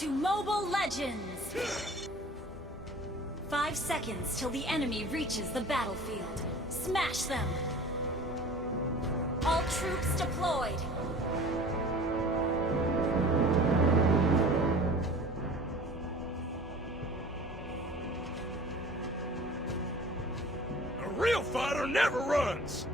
To Mobile Legends! 5 seconds till the enemy reaches the battlefield. Smash them! All troops deployed! A real fighter never runs!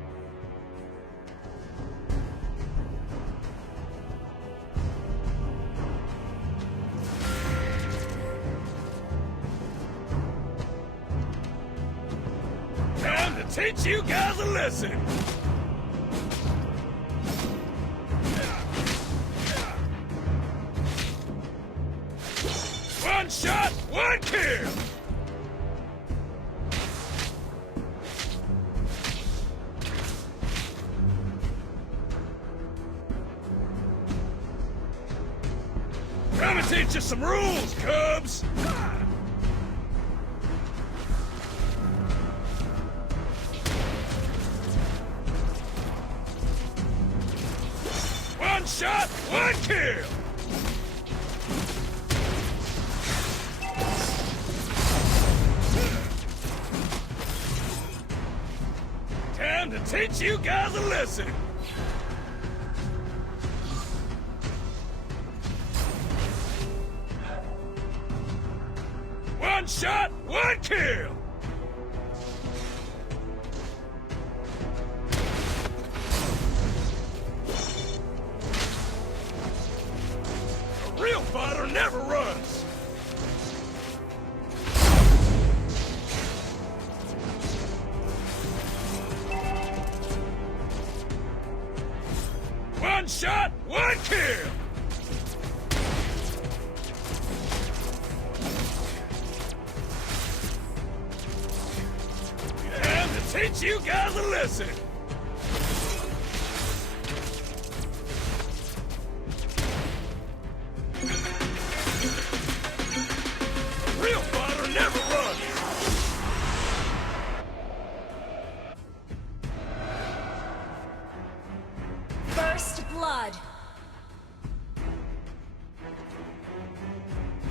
Time to teach you guys a lesson! One shot, one kill! Come and teach you some rules, Cubs! One shot, one kill! Time to teach you guys a lesson! One shot, one kill! A real fighter never runs! One shot, one kill! Time to teach you guys a lesson! A real fighter never runs! First blood.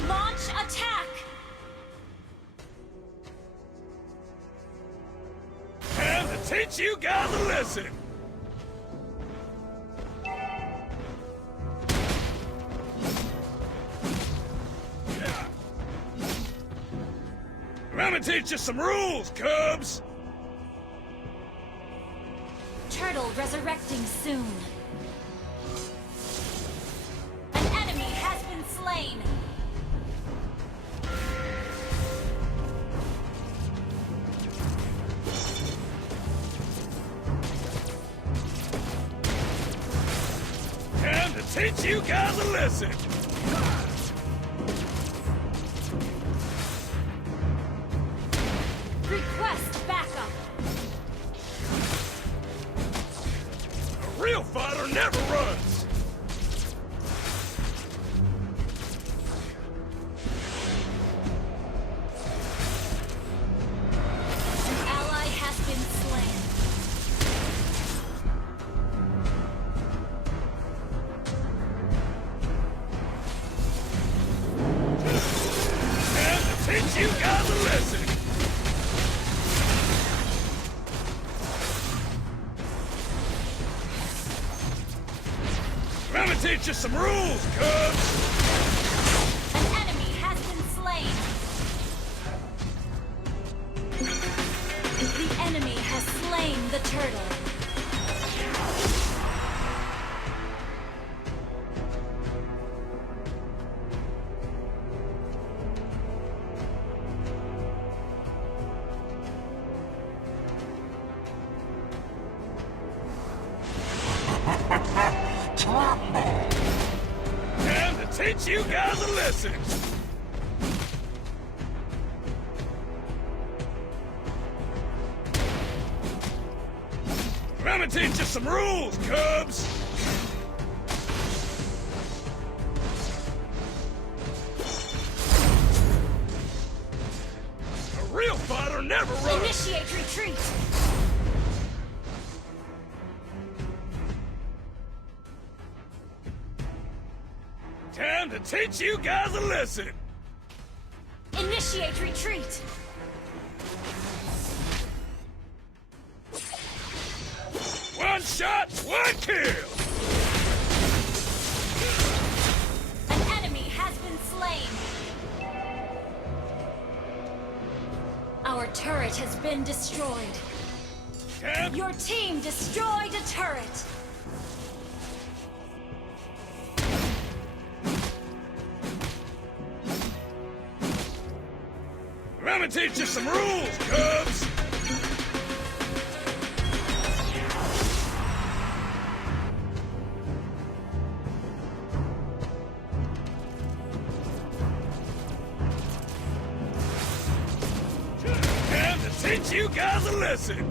Launch attack! Time to teach you guys a lesson! I'm gonna teach you some rules, Cubs! Turtle resurrecting soon. An enemy has been slain. Time to teach you guys a lesson! Request backup. A real fighter never runs! An ally has been slain. Time to teach you guys a lesson! I'm gonna teach you some rules, Cubs! An enemy has been slain. The enemy has slain the turtle. Time to teach you guys a lesson! I'm gonna teach you some rules, Cubs! A real fighter never runs! Initiate retreat. Time to teach you guys a lesson! Initiate retreat! One shot, one kill! An enemy has been slain! Our turret has been destroyed. Your team destroyed a turret! Let me teach you some rules, Cubs! Time to teach you guys a lesson!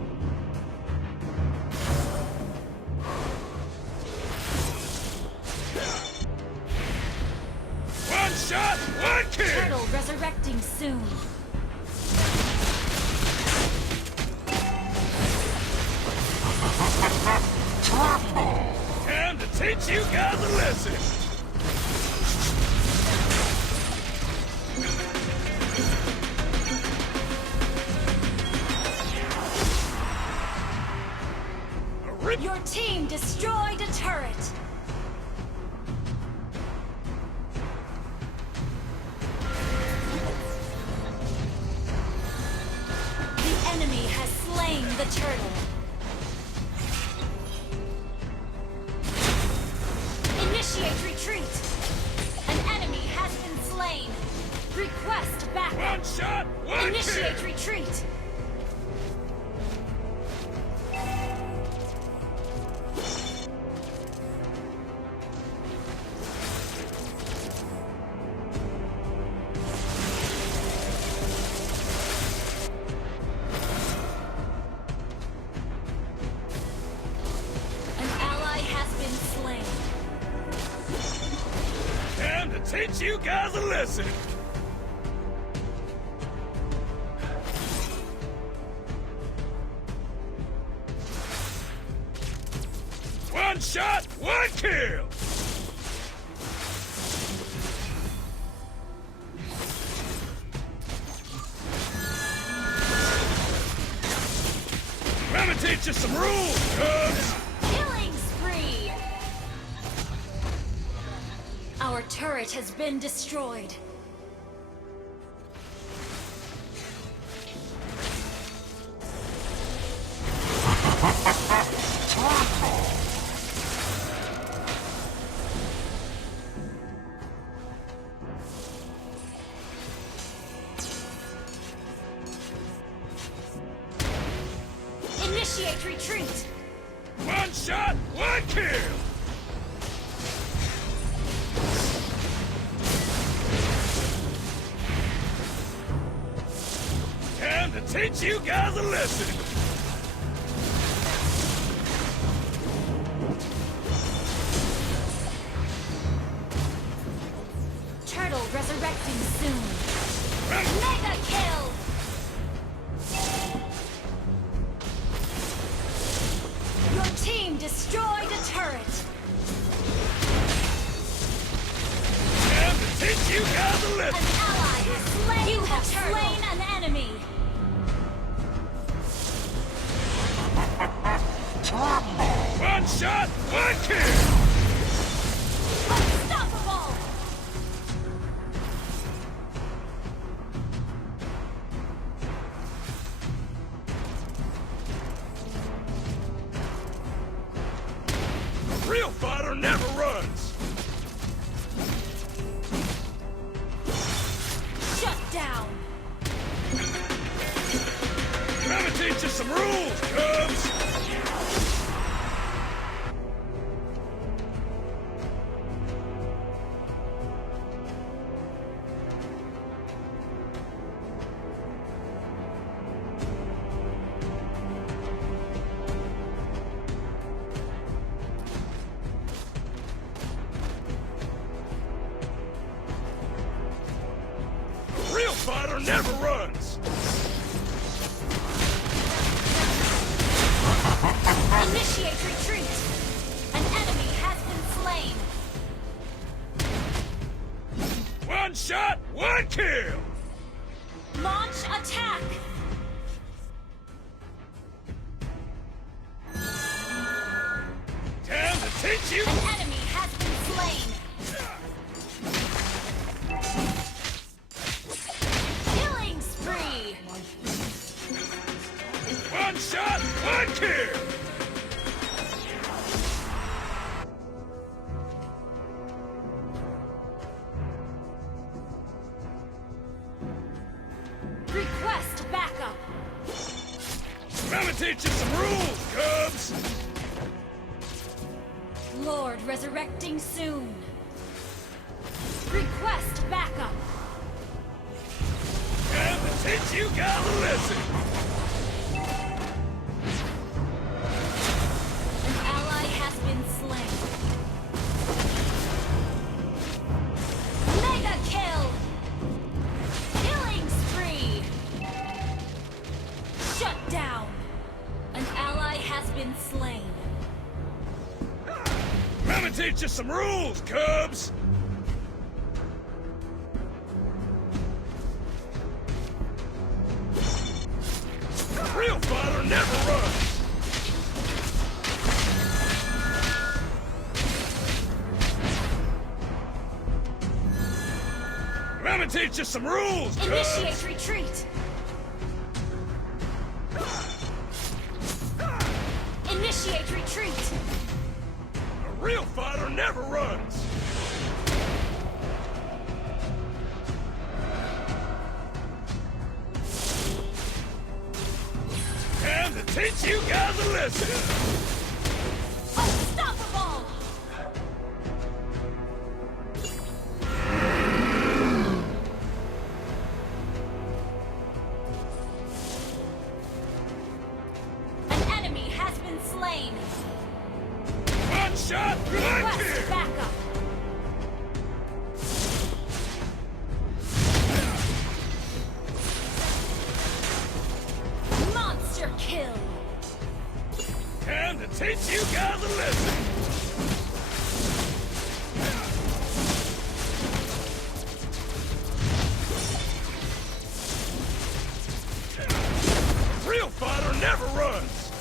One shot, one kill! Turtle resurrecting soon. Time to teach you guys a lesson! Your team destroyed a turret! The enemy has slain the turtle. Initiate retreat! An enemy has been slain! Request backup! One shot, one Initiate kill! retreat! An ally has been slain. Time to teach you guys a lesson! One shot, one kill! Let me teach you some rules, Cubs! Killing spree! Our turret has been destroyed. Initiate retreat! One shot, one kill! Time to teach you guys a lesson! Turtle resurrecting soon. Mega kill! Your team destroyed a turret. Time to teach you guys a An lesson! ally has slain. You have slain an enemy. One shot, one kill! Unstoppable! A real fighter never runs! Shut down! Let me teach you some rules, Cubs! A real fighter never runs! Initiate retreat! An enemy has been slain! One shot, one kill! Launch attack! Time to teach you! An enemy has been slain! Killing spree! One shot, one kill! Request backup! I'ma teach you some rules, Cubs! Lord resurrecting soon! Request backup! Time to teach you guys a lesson! An ally has been slain. Mega kill! Killing spree! Shut down! An ally has been slain. I'ma teach you some rules, Cubs! A real fighter never runs! I'ma teach you some rules, Cubs! Initiate retreat! Initiate retreat! A real fighter never runs! Time to teach you guys a lesson! Unstoppable! An enemy has been slain! One shot, one Request kill! backup! Monster kill! Time to teach you guys a lesson! A real fighter never runs!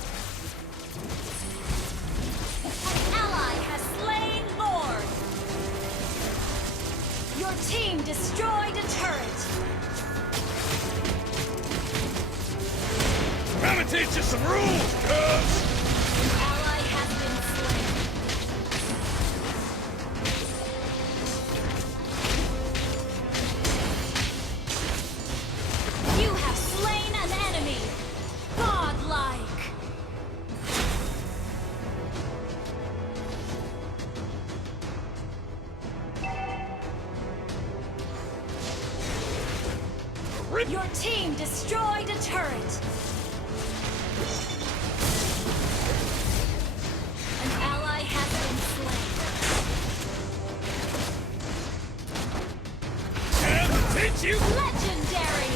An ally has slain Lord! Your team destroyed a turret! I'ma teach you some rules, Cubs! An ally has been slain. You have slain an enemy! Godlike! Your team destroyed a turret! An ally has been slain. Time to teach you... Legendary!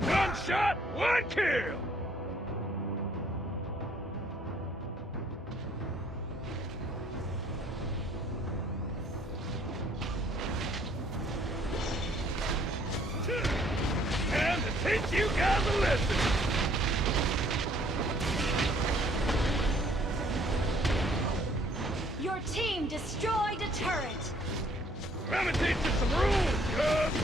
One shot, one kill! Time to teach you guys a lesson! Your team destroyed a turret! I'ma teach you some rules, Cubs!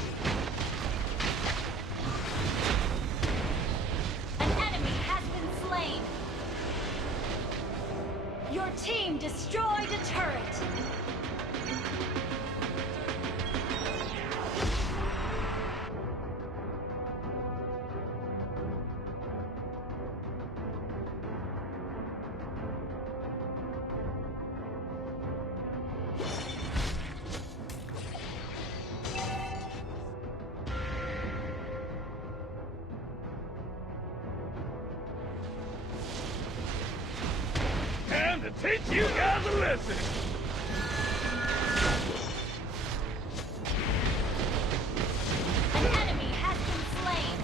An enemy has been slain! Your team destroyed a turret! Time to teach you guys a lesson! An enemy has been slain!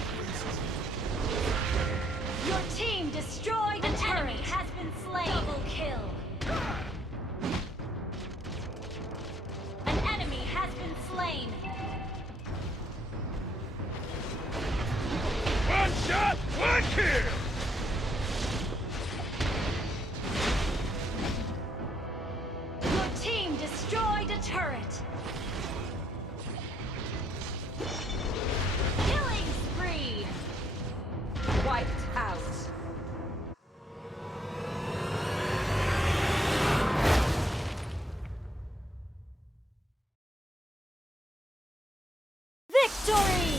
shot, one kill! Your team destroyed a turret! Killing spree! Wiped out. Victory!